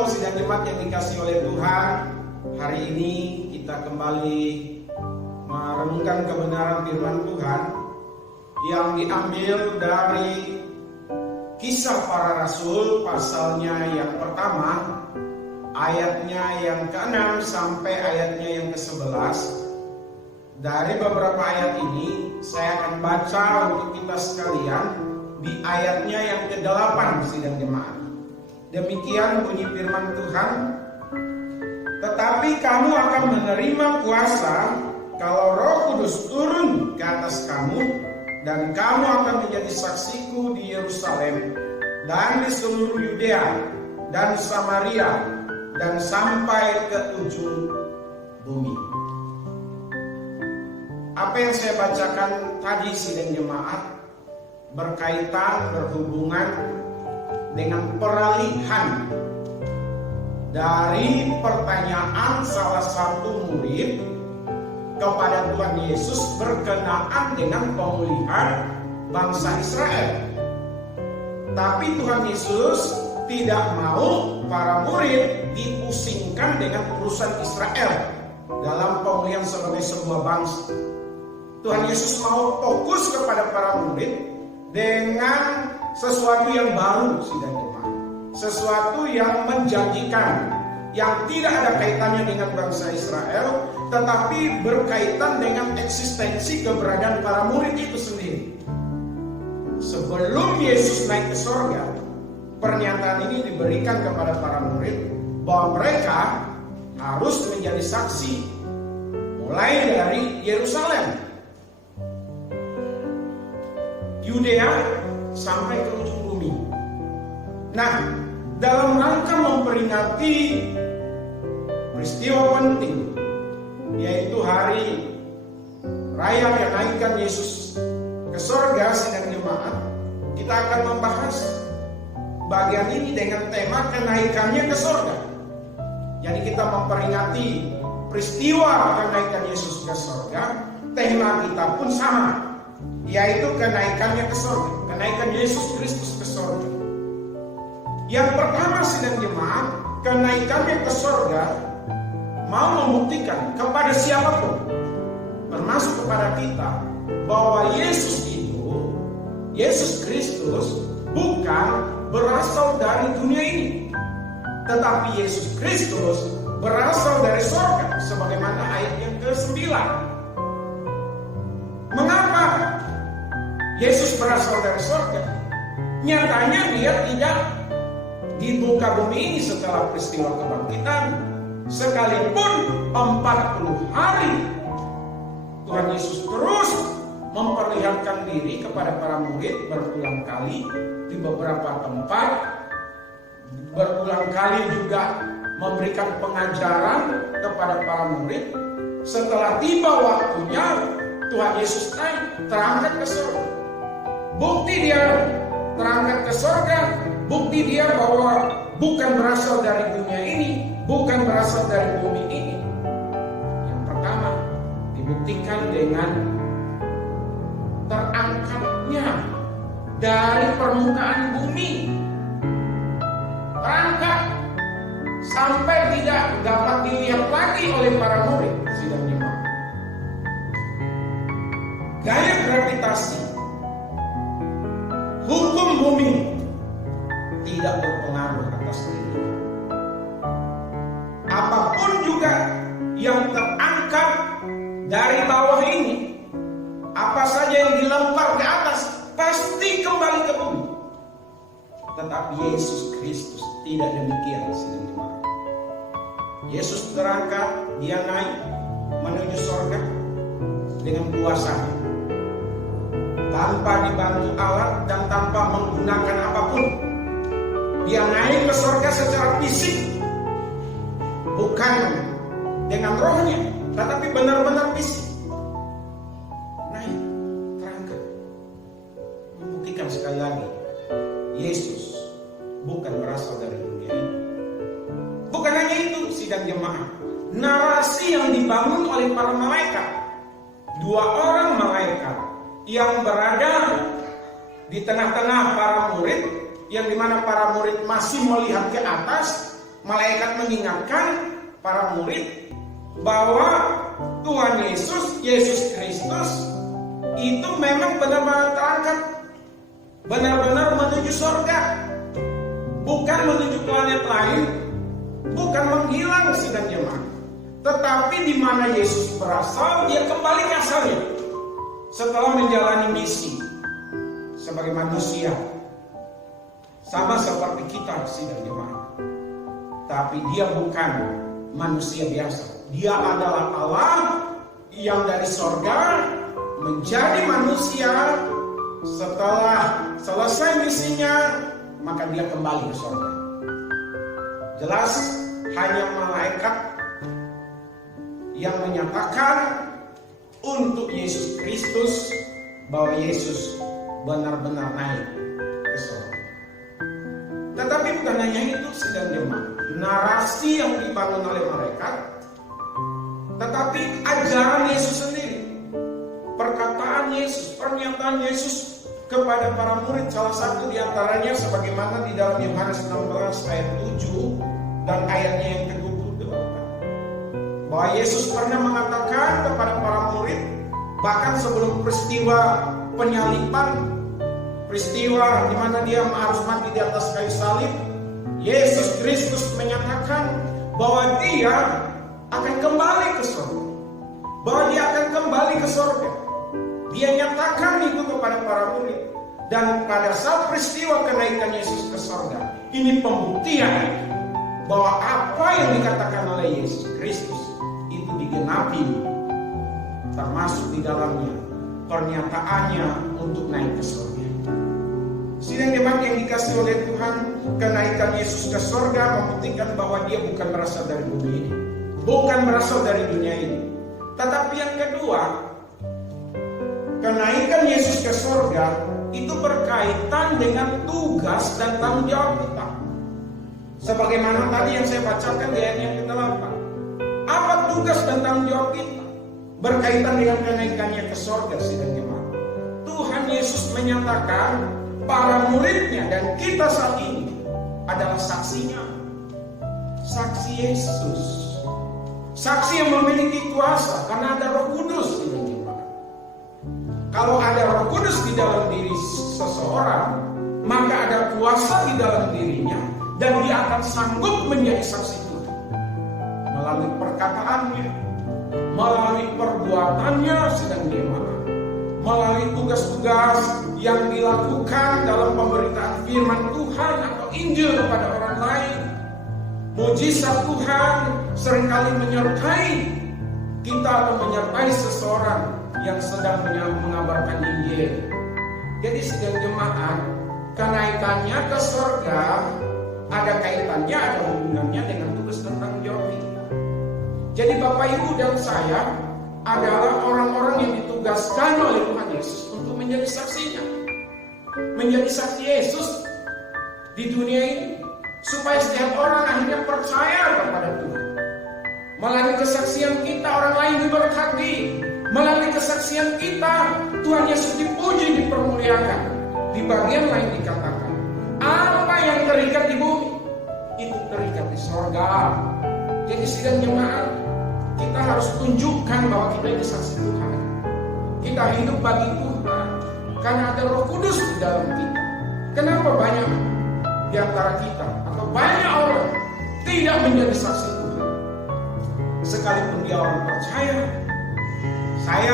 Shalom sidang jemaat yang dikasihi oleh Tuhan. Hari ini kita kembali merenungkan kebenaran firman Tuhan yang diambil dari Kisah Para Rasul pasalnya yang pertama, ayatnya yang ke-6 sampai ayatnya yang ke-11. Dari beberapa ayat ini saya akan baca untuk kita sekalian di ayatnya yang ke-8 sidang jemaat. Demikian bunyi firman Tuhan. Tetapi kamu akan menerima kuasa kalau Roh Kudus turun ke atas kamu, dan kamu akan menjadi saksiku di Yerusalem dan di seluruh Yudea dan Samaria dan sampai ke ujung bumi. Apa yang saya bacakan tadi sidang jemaat berkaitan, berhubungan dengan peralihan dari pertanyaan salah satu murid kepada Tuhan Yesus berkenaan dengan pemulihan bangsa Israel. Tapi Tuhan Yesus tidak mau para murid dipusingkan dengan urusan Israel dalam pemulihan sebagai sebuah bangsa. Tuhan Yesus mau fokus kepada para murid dengan sesuatu yang baru sidang jemaat, sesuatu yang menjanjikan, yang tidak ada kaitannya dengan bangsa Israel, tetapi berkaitan dengan eksistensi keberadaan para murid itu sendiri. Sebelum Yesus naik ke surga, pernyataan ini diberikan kepada para murid bahwa mereka harus menjadi saksi mulai dari Yerusalem, Yudea sampai ke ujung bumi. Nah, dalam rangka memperingati peristiwa penting, yaitu hari raya kenaikan Yesus ke surga sidang jemaat, kita akan membahas bagian ini dengan tema kenaikannya ke surga. Jadi kita memperingati peristiwa kenaikan Yesus ke surga. Tema kita pun sama, yaitu kenaikannya ke surga, kenaikan Yesus Kristus ke surga. Yang pertama sidang jemaat, kenaikannya ke surga mau membuktikan kepada siapapun, termasuk kepada kita, bahwa Yesus itu, Yesus Kristus bukan berasal dari dunia ini, tetapi Yesus Kristus berasal dari surga, sebagaimana ayat yang ke-9. Mengapa Yesus berasal dari surga? Nyatanya dia tidak di muka bumi ini setelah peristiwa kebangkitan. Sekalipun 40 hari Tuhan Yesus terus memperlihatkan diri kepada para murid berulang kali di beberapa tempat, berulang kali juga memberikan pengajaran kepada para murid. Setelah tiba waktunya, Tuhan Yesus naik, terangkat ke surga. Bukti dia terangkat ke surga, bukti dia bahwa bukan berasal dari dunia ini, bukan berasal dari bumi ini. Yang pertama, dibuktikan dengan terangkatnya dari permukaan bumi. Terangkat sampai tidak dapat dilihat lagi oleh para murid sidang jemaat. Gaya gravitasi, hukum bumi tidak berpengaruh atas diri. Apapun juga yang terangkat dari bawah ini, apa saja yang dilempar ke atas, pasti kembali ke bumi. Tetapi Yesus Kristus tidak demikian sidang jemaat. Yesus terangkat, dia naik menuju surga dengan kuasanya, tanpa dibantu alat dan tanpa menggunakan apapun. Dia naik ke surga secara fisik, bukan dengan rohnya, tetapi benar-benar fisik. Naik, terangkat, membuktikan sekali lagi Yesus bukan berasal dari dunia ini. Bukan hanya itu sidang jemaat, narasi yang dibangun oleh para malaikat, 2 orang malaikat yang berada di tengah-tengah para murid, yang dimana para murid masih melihat ke atas, malaikat mengingatkan para murid bahwa Tuhan Yesus Kristus itu memang benar-benar terangkat, benar-benar menuju surga, bukan menuju planet lain, bukan menghilang sidang jemaat. Tetapi di mana Yesus berasal, dia kembali ke asalnya setelah menjalani misi sebagai manusia, sama seperti kita sidang jemaat. Tapi dia bukan manusia biasa. Dia adalah Allah yang dari sorga menjadi manusia. Setelah selesai misinya, maka dia kembali ke sorga. Jelas hanya malaikat yang menyatakan untuk Yesus Kristus bahwa Yesus benar-benar naik ke sorga. Tetapi bukan hanya itu sidang jemaat, narasi yang dibangun oleh malaikat, tetapi ajaran Yesus sendiri, perkataan Yesus, pernyataan Yesus kepada para murid, salah satu diantaranya sebagaimana di dalam Yohanes 16 ayat 7 dan ayatnya yang ke-28, bahwa Yesus pernah mengatakan kepada para murid, bahkan sebelum peristiwa penyaliban, peristiwa di mana dia harus mati di atas kayu salib, Yesus Kristus menyatakan bahwa dia akan kembali ke surga, bahwa dia akan kembali ke surga. Dia nyatakan itu kepada para murid. Dan pada saat peristiwa kenaikan Yesus ke surga, ini pembuktian bahwa apa yang dikatakan oleh Yesus Kristus itu digenapi, termasuk di dalamnya pernyataannya untuk naik ke surga. Sidang jemaat yang dikasih oleh Tuhan, kenaikan Yesus ke surga membuktikan bahwa dia bukan berasal dari bumi ini, bukan berasal dari dunia ini. Tetapi yang kedua, kenaikan Yesus ke surga itu berkaitan dengan tugas dan tanggung jawab kita. Sebagaimana tadi yang saya bacakan di ayat yang ke-8. Apa tugas dan tanggung jawab kita berkaitan dengan kenaikannya ke surga, sidang jemaat? Tuhan Yesus menyatakan para muridnya dan kita saat ini adalah saksinya. Saksi Yesus, saksi yang memiliki kuasa karena ada Roh Kudus. Kalau ada Roh Kudus di dalam diri seseorang, maka ada kuasa di dalam dirinya dan dia akan sanggup menjadi saksi Tuhan melalui perkataannya, melalui perbuatannya sedang jemaat, melalui tugas-tugas yang dilakukan dalam pemberitaan firman Tuhan atau Injil kepada orang lain. Mujizat Tuhan seringkali menyertai kita atau menyertai seseorang yang sedang mengabarkan Injil. Jadi sidang jemaat, kenaikannya ke surga ada kaitannya, ada hubungannya dengan tugas dan tanggung jawab kita. Jadi Bapak Ibu dan saya adalah orang-orang yang ditugaskan oleh Tuhan Yesus untuk menjadi saksinya, menjadi saksi Yesus di dunia ini, supaya setiap orang akhirnya percaya kepada Tuhan. Melalui kesaksian kita orang lain diberkati. Melalui kesaksian kita Tuhan Yesus dipuji, dipermuliakan. Di bagian lain dikatakan, apa yang terikat di bumi itu terikat di sorga. Jadi sidang jemaat, kita harus tunjukkan bahwa kita ini saksi Tuhan. Kita hidup bagi Tuhan karena ada Roh Kudus di dalam kita. Kenapa banyak di antara kita atau banyak orang tidak menjadi saksi Tuhan? Sekalipun dia orang percaya. Saya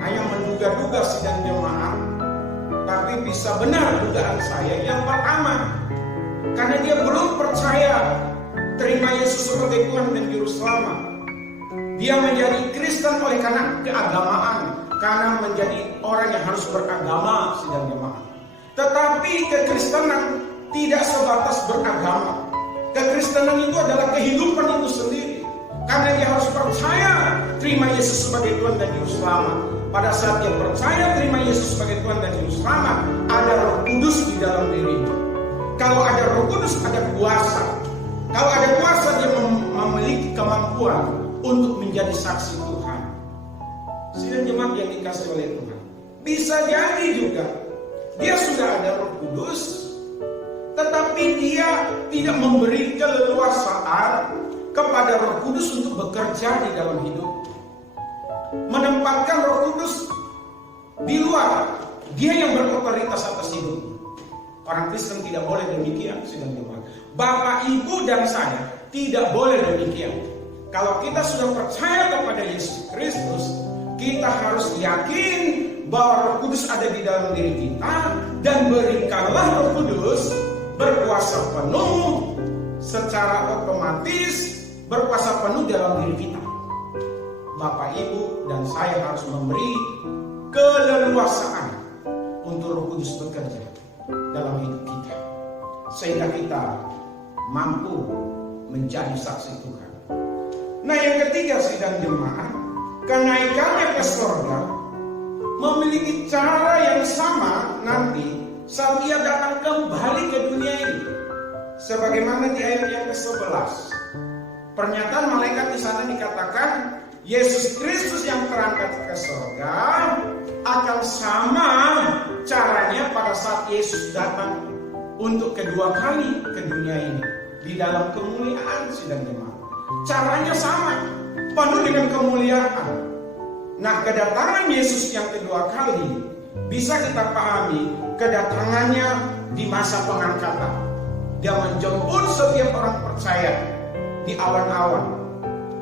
hanya menduga-duga sidang jemaat, tapi bisa benar dugaan saya. Yang pertama, karena dia belum percaya terima Yesus sebagai Tuhan dan Juru Selamat. Dia menjadi Kristen oleh karena keagamaan, karena menjadi orang yang harus beragama, sidang jemaat. Tetapi kekristenan tidak sebatas beragama. Kekristenan itu adalah kehidupan itu sendiri. Karena dia harus percaya terima Yesus sebagai Tuhan dan Juru Selamat. Pada saat dia percaya terima Yesus sebagai Tuhan dan Juru Selamat, ada Roh Kudus di dalam dirinya. Kalau ada Roh Kudus, ada kuasa. Kalau ada kuasa, dia memiliki kemampuan untuk menjadi saksi Tuhan. Sidang jemaat yang dikasih oleh Tuhan, bisa jadi juga dia sudah ada Roh Kudus, tetapi dia tidak memberi keleluasaan kepada Roh Kudus untuk bekerja di dalam hidup. Menempatkan Roh Kudus di luar, dia yang berotoritas atas hidup. Orang Kristen tidak boleh demikian, sedang jemaat. Bapak, Ibu, dan saya tidak boleh demikian. Kalau kita sudah percaya kepada Yesus Kristus, kita harus yakin bahwa Roh Kudus ada di dalam diri kita, dan berikanlah Roh Kudus berkuasa penuh, secara otomatis berkuasa penuh dalam diri kita. Bapak, Ibu, dan saya harus memberi keleluasaan untuk Roh Kudus bekerja dalam hidup kita, sehingga kita mampu menjadi saksi Tuhan. Nah, yang ketiga, sidang jemaat, kenaikannya ke surga memiliki cara yang sama nanti saat ia datang kembali ke dunia ini. Sebagaimana di ayat yang ke-11, pernyataan malaikat di sana dikatakan Yesus Kristus yang terangkat ke surga akan sama caranya pada saat Yesus datang untuk kedua kali ke dunia ini di dalam kemuliaan, sidang jemaat. Caranya sama, penuh dengan kemuliaan. Nah, kedatangan Yesus yang kedua kali bisa kita pahami kedatangannya di masa pengangkatan. Dia menjemput setiap orang percaya di awan-awan,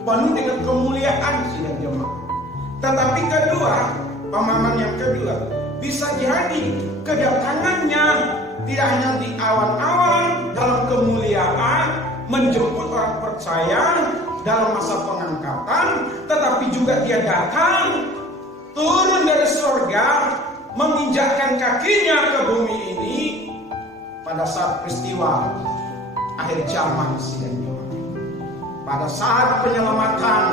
penuh dengan kemuliaan, sidang jemaat. Tetapi kedua, pemahaman yang kedua, bisa jadi kedatangannya tidak hanya di awan-awan dalam kemuliaan menjemput orang percaya dalam masa pengangkatan, tetapi juga dia datang turun dari surga, menginjakkan kakinya ke bumi ini pada saat peristiwa akhir zaman, sidang jemaat. Pada saat penyelamatan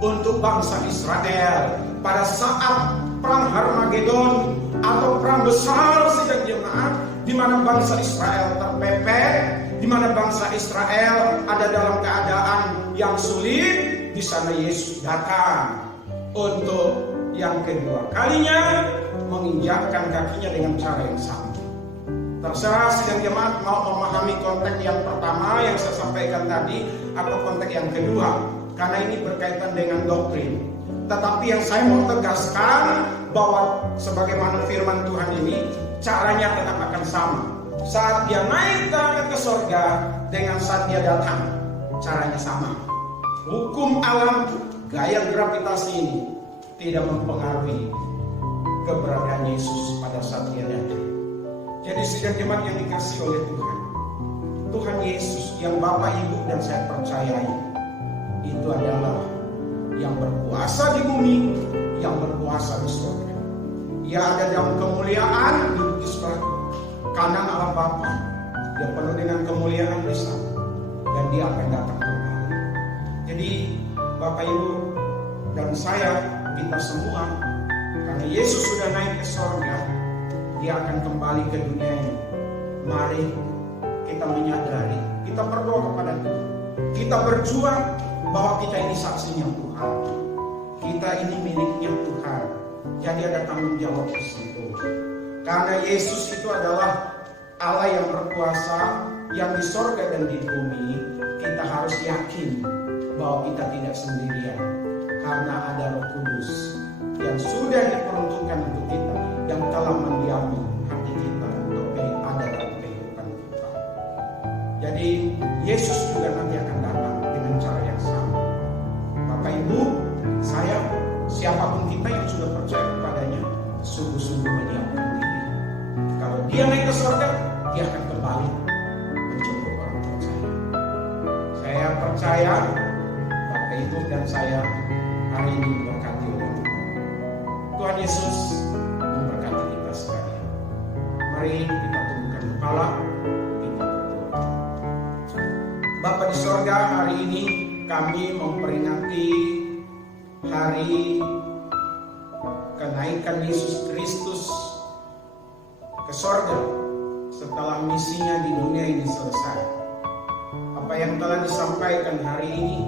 untuk bangsa Israel, pada saat perang Harmagedon atau perang besar, sidang jemaat, di mana bangsa Israel terpepet, di mana bangsa Israel ada dalam keadaan yang sulit, di sana Yesus datang untuk yang kedua kalinya menginjakkan kakinya dengan cara yang sama. Terserah sidang jemaat mau memahami konteks yang pertama yang saya sampaikan tadi atau konteks yang kedua, karena ini berkaitan dengan doktrin. Tetapi yang saya mau tegaskan bahwa sebagaimana firman Tuhan ini, caranya tetap akan sama. Saat dia naik ke surga dengan saat dia datang, caranya sama. Hukum alam, gaya gravitasi ini tidak mempengaruhi keberadaan Yesus pada saat dia datang. Jadi sidang jemaat yang dikasih oleh Tuhan, Tuhan Yesus yang Bapak, Ibu, dan saya percayai, itu adalah yang berkuasa di bumi, yang berkuasa di surga. Ia ada dalam kemuliaan, duduk di sebelah kanan Allah Bapa. Dia penuh dengan kemuliaan di sana, dan dia akan datang kembali. Jadi Bapak, Ibu, dan saya, kita semua, karena Yesus sudah naik ke surga, dia akan kembali ke dunia ini. Mari kita menyadari, kita berdoa kepada Tuhan, kita berjuang bahwa kita ini saksinya Tuhan, kita ini miliknya Tuhan. Jadi ada tanggung jawab di situ. Karena Yesus itu adalah Allah yang berkuasa, yang di surga dan di bumi. Kita harus yakin bahwa kita tidak sendirian, karena ada Roh Kudus yang sudah diperuntukkan untuk kita, yang telah mendiami hati kita untuk ada dalam kehidupan kita. Jadi Yesus juga nanti akan datang dengan cara yang sama. Bapak, Ibu, saya, siapapun kita yang sudah percaya kepadanya, sungguh-sungguh menyiapkan diri. Kalau dia naik ke surga, dia akan kembali menjemput orang percaya. Saya percaya Bapak, Ibu, dan saya hari ini diberkati oleh Tuhan. Tuhan Yesus memberkati kita sekalian. Mari kita tundukkan kepala, kita berdoa. Bapa di surga, hari ini kami memperingati hari kenaikan Yesus Kristus ke surga setelah misinya di dunia ini selesai. Apa yang telah disampaikan hari ini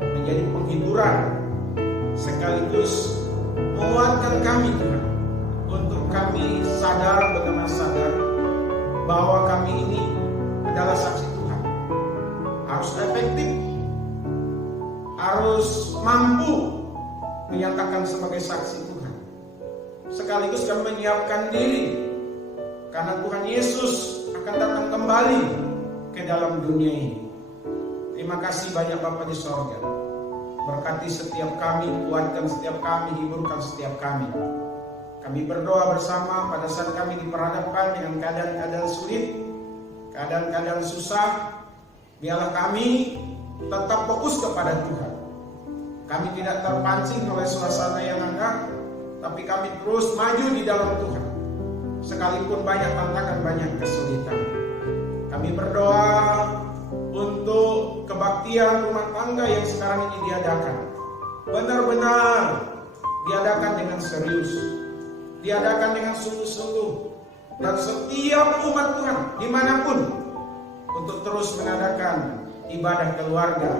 menjadi penghiburan sekaligus menguatkan kami, Tuhan, untuk kami sadar, benar sadar bahwa kami ini adalah saksi Tuhan. Harus efektif, harus mampu menyatakan sebagai saksi Tuhan. Sekaligus kami menyiapkan diri, karena Tuhan Yesus akan datang kembali ke dalam dunia ini. Terima kasih banyak Bapa di sorga. Berkati setiap kami, kuatkan setiap kami, hiburkan setiap kami. Kami berdoa bersama pada saat kami diperhadapkan dengan keadaan-keadaan sulit, keadaan-keadaan susah. Biarlah kami tetap fokus kepada Tuhan. Kami tidak terpancing oleh suasana yang ada, tapi kami terus maju di dalam Tuhan. Sekalipun banyak tantangan, banyak kesulitan. Kami berdoa untuk kebaktian rumah tangga yang sekarang ini diadakan. Benar-benar diadakan dengan serius, diadakan dengan sungguh-sungguh, dan setiap umat Tuhan dimanapun untuk terus mengadakan ibadah keluarga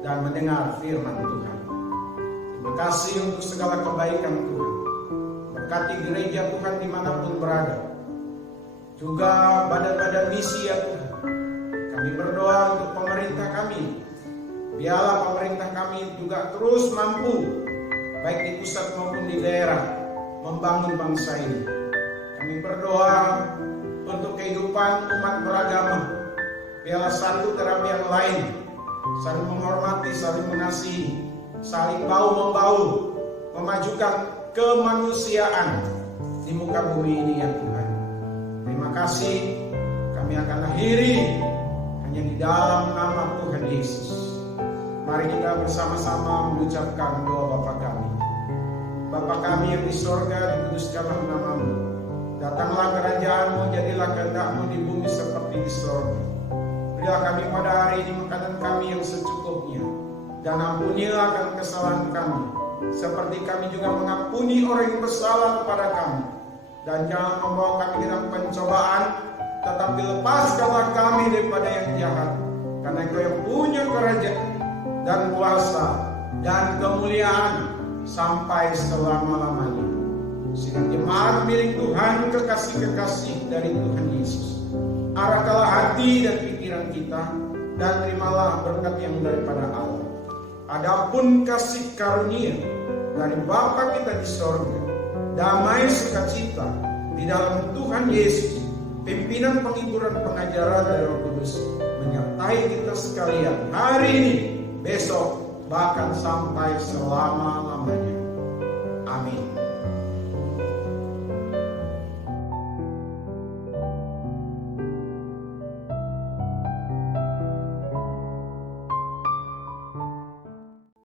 dan mendengar firman Tuhan. Terima kasih untuk segala kebaikan Tuhan. Berkati gereja Tuhan dimanapun berada, juga badan-badan misi ya Tuhan. Kami berdoa untuk pemerintah kami. Biarlah pemerintah kami juga terus mampu, baik di pusat maupun di daerah, membangun bangsa ini. Kami berdoa untuk kehidupan umat beragama. Biarlah satu terhadap yang lain, saling menghormati, saling mengasihi, saling bahu-membahu, memajukan kemanusiaan di muka bumi ini ya Tuhan. Terima kasih. Kami akan akhiri hanya di dalam nama Tuhan Yesus. Mari kita bersama-sama mengucapkan doa Bapa kami. Bapa kami yang di sorga, dikuduskanlah namamu. Datanglah kerajaan-Mu, jadilah kehendak-Mu di bumi seperti di sorga. Berilah kami pada hari ini makanan kami yang secukupnya, dan ampunilah akan kesalahan kami, seperti kami juga mengampuni orang yang bersalah kepada kami. Dan jangan membawa kami ke dalam pencobaan, tetapi lepaskanlah kami daripada yang jahat. Karena Engkau yang punya kerajaan dan kuasa dan kemuliaan sampai selama-lamanya. Sehingga jemaat milik Tuhan, kekasih-kekasih dari Tuhan Yesus, arahkanlah hati dan pikiran kita, dan terimalah berkat yang daripada Allah. Adapun kasih karunia dari Bapa kita di sorga, damai sukacita di dalam Tuhan Yesus, pimpinan penghiburan pengajaran dari Roh Kudus, menyertai kita sekalian hari ini, besok, bahkan sampai selama-lamanya. Amin.